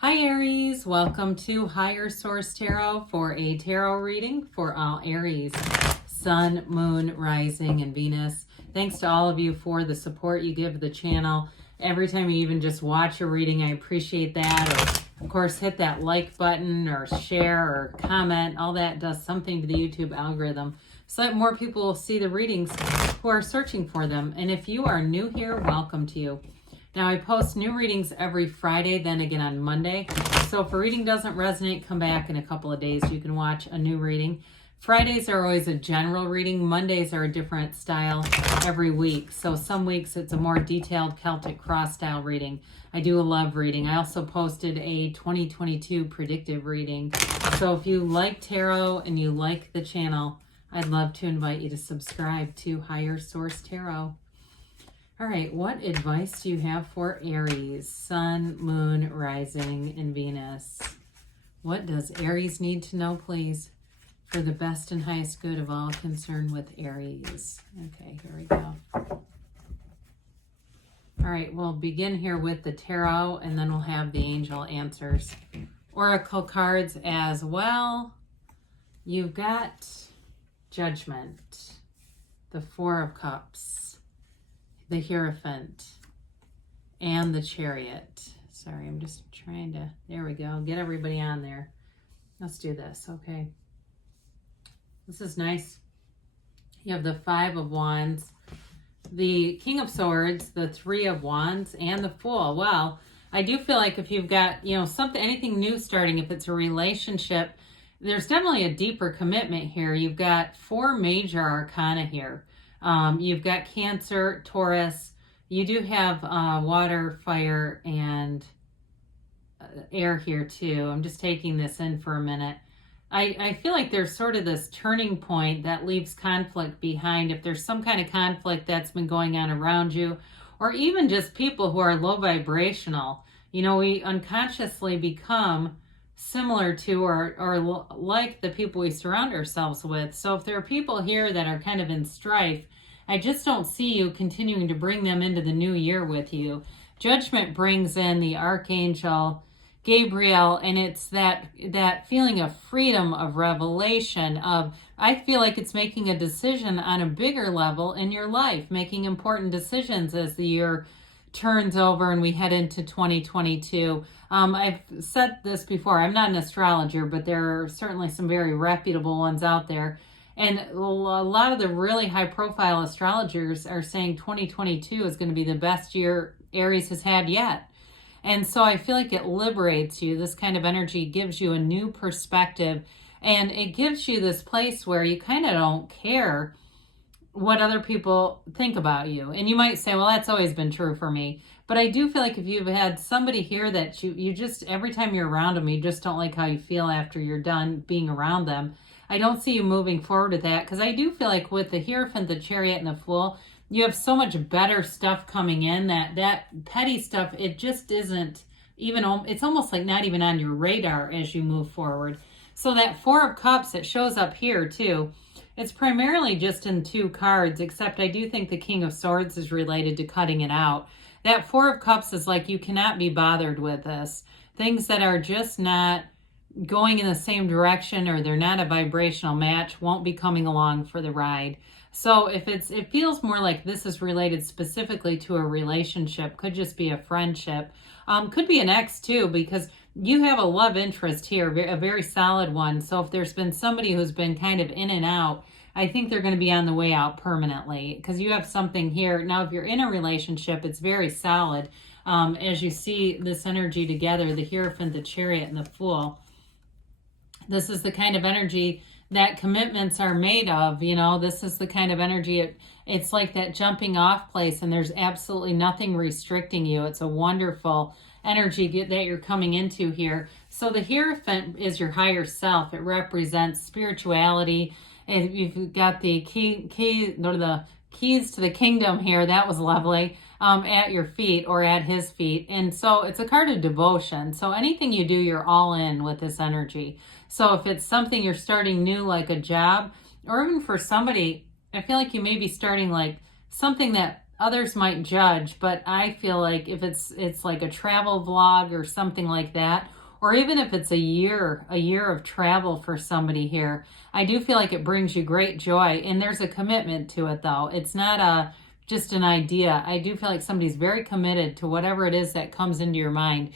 Hi Aries, welcome to Higher Source Tarot for a tarot reading for all Aries, Sun, Moon, Rising, and Venus. Thanks to all of you for the support you give the channel. Every time you even just watch a reading, I appreciate that. Or, of course, hit that like button or share or comment. All that does something to the YouTube algorithm so that more people will see the readings who are searching for them. And if you are new here, welcome to you. Now, I post new readings every Friday, then again on Monday. So if a reading doesn't resonate, come back in a couple of days. You can watch a new reading. Fridays are always a general reading. Mondays are a different style every week. So some weeks it's a more detailed Celtic cross style reading. I do a love reading. I also posted a 2022 predictive reading. So if you like tarot and you like the channel, I'd love to invite you to subscribe to Higher Source Tarot. All right, what advice do you have for Aries, Sun, Moon, Rising, and Venus? What does Aries need to know, please, for the best and highest good of all concerned with Aries? Okay, here we go. All right, we'll begin here with the tarot, and then we'll have the angel answers. Oracle cards as well. You've got Judgment, the Four of Cups, the Hierophant, and the Chariot. Sorry, I'm just trying to, there we go, get everybody on there. Let's do this, okay. This is nice. You have the Five of Wands, the King of Swords, the Three of Wands, and the Fool. Well, I do feel like if you've got, something, anything new starting, if it's a relationship, there's definitely a deeper commitment here. You've got four major arcana here. You've got Cancer, Taurus. You do have water, fire, and air here too. I'm just taking this in for a minute. I feel like there's sort of this turning point that leaves conflict behind. If there's some kind of conflict that's been going on around you, or even just people who are low vibrational, we unconsciously become similar to or like the people we surround ourselves with. So if there are people here that are kind of in strife, I just don't see you continuing to bring them into the new year with you. Judgment brings in the Archangel Gabriel, and it's that feeling of freedom, of revelation, of, I feel like it's making a decision on a bigger level in your life, making important decisions as the year turns over and we head into 2022. I've said this before, I'm not an astrologer, but there are certainly some very reputable ones out there. And a lot of the really high profile astrologers are saying 2022 is going to be the best year Aries has had yet. And so I feel like it liberates you. This kind of energy gives you a new perspective, and it gives you this place where you kind of don't care what other people think about you. And you might say, well, that's always been true for me. But I do feel like if you've had somebody here that you just, every time you're around them, you just don't like how you feel after you're done being around them. I don't see you moving forward with that, because I do feel like with the Hierophant, the Chariot, and the Fool, you have so much better stuff coming in that petty stuff, it just isn't even, it's almost like not even on your radar as you move forward. So that Four of Cups, it shows up here too. It's primarily just in two cards, except I do think the King of Swords is related to cutting it out. That Four of Cups is like, you cannot be bothered with this. Things that are just not going in the same direction, or they're not a vibrational match, won't be coming along for the ride. So if it feels more like this is related specifically to a relationship, could just be a friendship, could be an ex too, because you have a love interest here, a very solid one. So if there's been somebody who's been kind of in and out, I think they're going to be on the way out permanently, because you have something here. Now, if you're in a relationship, it's very solid. As you see this energy together, the Hierophant, the Chariot, and the Fool, this is the kind of energy that commitments are made of. This is the kind of energy, it's like that jumping off place, and there's absolutely nothing restricting you. It's a wonderful energy that you're coming into here. So the Hierophant is your higher self. It represents spirituality. And you've got the the keys to the kingdom here. That was lovely. At your feet, or at his feet. And so it's a card of devotion. So anything you do, you're all in with this energy. So if it's something you're starting new, like a job, or even for somebody, I feel like you may be starting like something that others might judge, but I feel like if it's like a travel vlog or something like that, or even if it's a year of travel for somebody here, I do feel like it brings you great joy. And there's a commitment to it, though. It's not just an idea. I do feel like somebody's very committed to whatever it is that comes into your mind.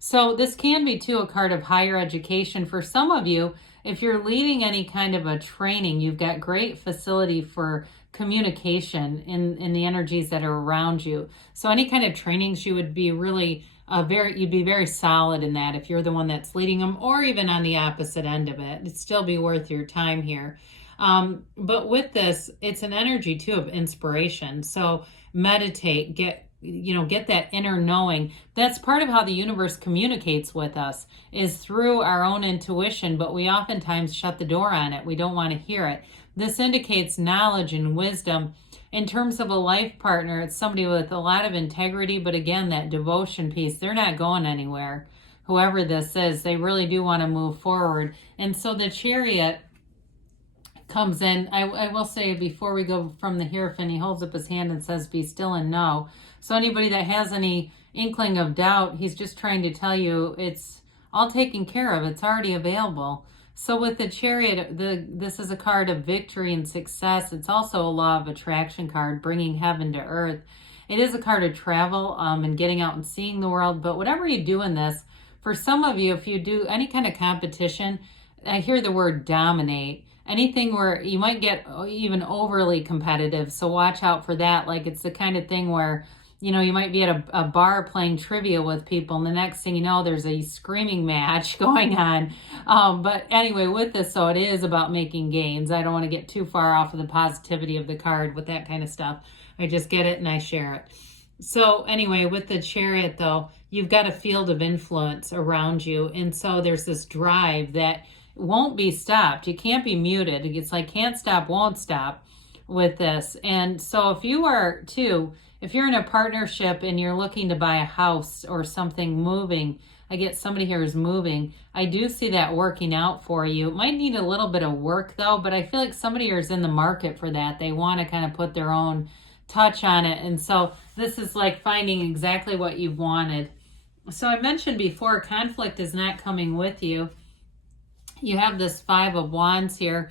So this can be, too, a card of higher education. For some of you, if you're leading any kind of a training, you've got great facility for communication in the energies that are around you. So any kind of trainings, you would be really you'd be very solid in that if you're the one that's leading them, or even on the opposite end of it. It'd still be worth your time here. But with this, it's an energy too of inspiration. So meditate, get that inner knowing. That's part of how the universe communicates with us, is through our own intuition, but we oftentimes shut the door on it. We don't want to hear it. This indicates knowledge and wisdom. In terms of a life partner, it's somebody with a lot of integrity, but again, that devotion piece, they're not going anywhere. Whoever this is, they really do want to move forward. And so the Chariot comes in. I will say before we go from the Hierophant, he holds up his hand and says, be still and know. So anybody that has any inkling of doubt, he's just trying to tell you it's all taken care of. It's already available. So with the Chariot, this is a card of victory and success. It's also a law of attraction card, bringing heaven to earth. It is a card of travel and getting out and seeing the world. But whatever you do in this, for some of you, if you do any kind of competition, I hear the word dominate. Anything where you might get even overly competitive. So watch out for that. Like it's the kind of thing where, you might be at a bar playing trivia with people, and the next thing you know, there's a screaming match going on. But anyway, with this, so it is about making gains. I don't want to get too far off of the positivity of the card with that kind of stuff. I just get it and I share it. So anyway, with the Chariot, though, you've got a field of influence around you. And so there's this drive that won't be stopped. You can't be muted. It's like can't stop, won't stop with this. And so if you are too, if you're in a partnership and you're looking to buy a house or something moving, I get somebody here who's moving. I do see that working out for you. It might need a little bit of work though, but I feel like somebody here is in the market for that. They want to kind of put their own touch on it. And so this is like finding exactly what you've wanted. So I mentioned before, conflict is not coming with you. You have this Five of Wands here.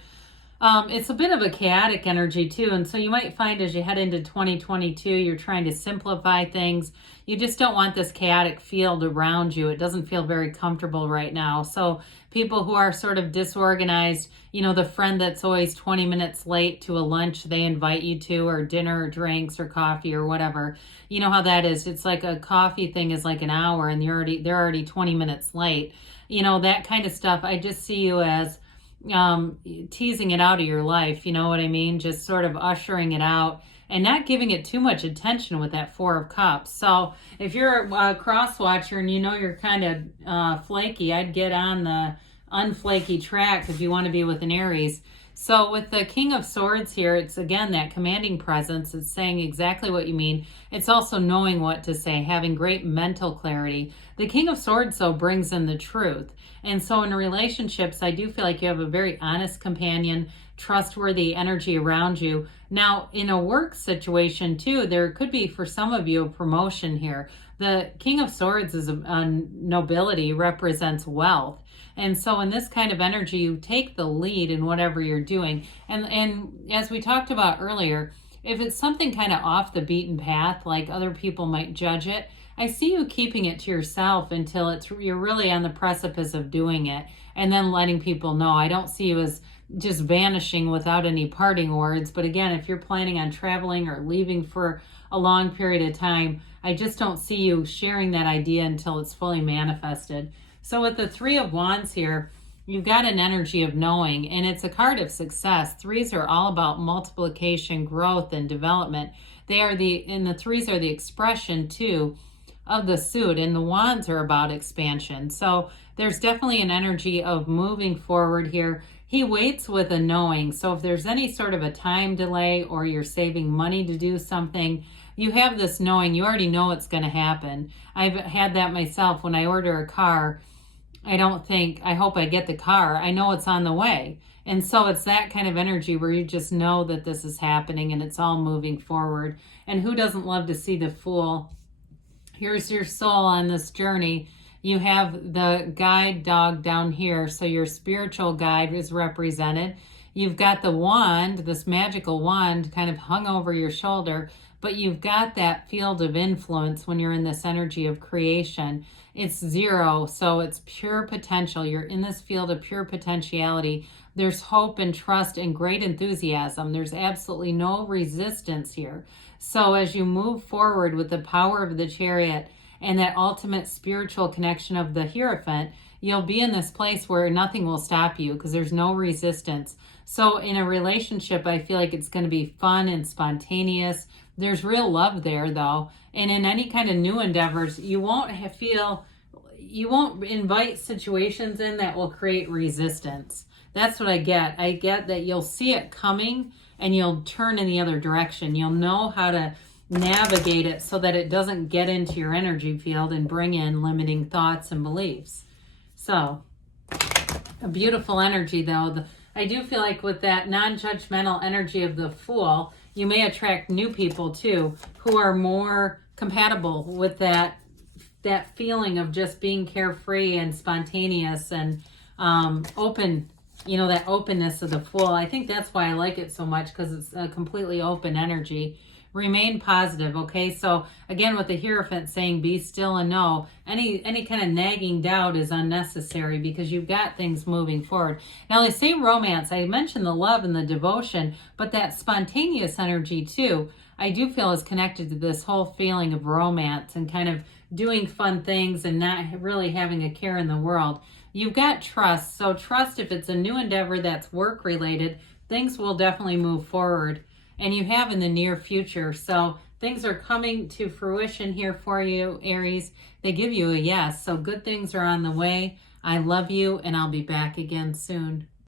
It's a bit of a chaotic energy too. And so you might find as you head into 2022, you're trying to simplify things. You just don't want this chaotic field around you. It doesn't feel very comfortable right now. So people who are sort of disorganized, the friend that's always 20 minutes late to a lunch they invite you to, or dinner or drinks or coffee or whatever. You know how that is. It's like a coffee thing is like an hour and they're already 20 minutes late. That kind of stuff. I just see you as teasing it out of your life, you know what I mean? Just sort of ushering it out and not giving it too much attention with that Four of Cups. So if you're a cross watcher and you're kind of flaky, I'd get on the unflaky track if you want to be with an Aries. So with the King of Swords here, it's again that commanding presence. It's saying exactly what you mean. It's also knowing what to say, having great mental clarity. The King of Swords, though, brings in the truth. And so in relationships, I do feel like you have a very honest companion, trustworthy energy around you. Now, in a work situation, too, there could be, for some of you, a promotion here. The King of Swords is a nobility, represents wealth. And so in this kind of energy, you take the lead in whatever you're doing. And as we talked about earlier, if it's something kind of off the beaten path, like other people might judge it, I see you keeping it to yourself until you're really on the precipice of doing it and then letting people know. I don't see you as just vanishing without any parting words. But again, if you're planning on traveling or leaving for a long period of time, I just don't see you sharing that idea until it's fully manifested. So with the Three of Wands here, you've got an energy of knowing, and it's a card of success. Threes are all about multiplication, growth, and development. The threes are the expression too of the suit, and the wands are about expansion. So there's definitely an energy of moving forward here. He waits with a knowing. So if there's any sort of a time delay or you're saving money to do something, you have this knowing. You already know it's going to happen. I've had that myself when I order a car. I hope I get the car. I know it's on the way. And so it's that kind of energy where you just know that this is happening and it's all moving forward. And who doesn't love to see the Fool? Here's your soul on this journey. You have the guide dog down here. So your spiritual guide is represented. You've got the wand, this magical wand kind of hung over your shoulder, but you've got that field of influence when you're in this energy of creation. It's 0, so it's pure potential. You're in this field of pure potentiality. There's hope and trust and great enthusiasm. There's absolutely no resistance here. So as you move forward with the power of the Chariot and that ultimate spiritual connection of the Hierophant, you'll be in this place where nothing will stop you because there's no resistance. So in a relationship, I feel like it's going to be fun and spontaneous. There's real love there, though. And in any kind of new endeavors, you won't invite situations in that will create resistance. That's what I get. I get that you'll see it coming and you'll turn in the other direction. You'll know how to navigate it so that it doesn't get into your energy field and bring in limiting thoughts and beliefs. So, a beautiful energy, though. I do feel like with that non-judgmental energy of the Fool, you may attract new people too who are more compatible with that feeling of just being carefree and spontaneous and open, that openness of the Fool. I think that's why I like it so much, because it's a completely open energy. Remain positive, okay? So again, with the Hierophant saying be still and know, any kind of nagging doubt is unnecessary because you've got things moving forward. Now, they say romance. I mentioned the love and the devotion, but that spontaneous energy too, I do feel is connected to this whole feeling of romance and kind of doing fun things and not really having a care in the world. You've got trust. So trust, if it's a new endeavor that's work related, things will definitely move forward. And you have in the near future. So things are coming to fruition here for you, Aries. They give you a yes. So good things are on the way. I love you, and I'll be back again soon.